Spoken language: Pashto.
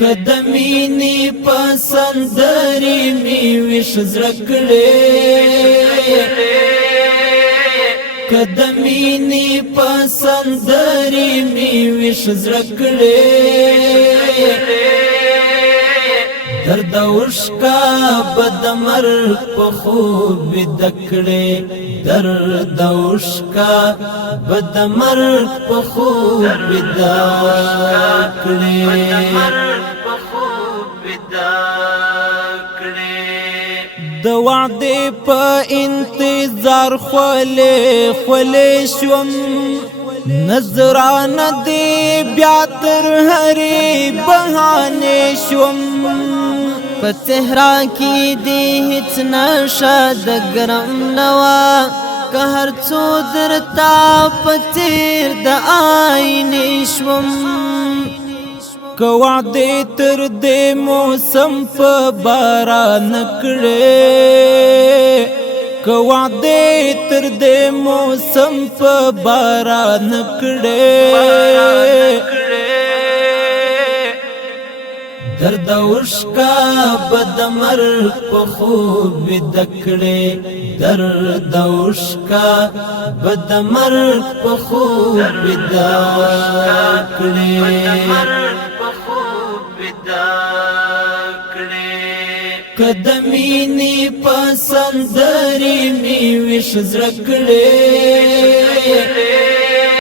کدمینی پسندری می وش زرکڑے کدمینی پسندری می وش زرکڑے درد عشقا بدمر پخوب دکڑے درد عشقا بدمر پخوب دکڑے د وعدې په انتظار خولې خولې شوم نظرانه دې بیا تر هرې بهانې شوم په صحرا کې دې هېڅ نشه د ګرم نه وه که هر څو درته په څېر د آینې شوم که وعدې تر دې موسم په باران کړې که وعدې تر دې موسم په باران کړې درد عشقا بدمر په خوب دکړې درد عشقا بدمر په خوب دکړې کدمینی پسندری می وش زرکڑے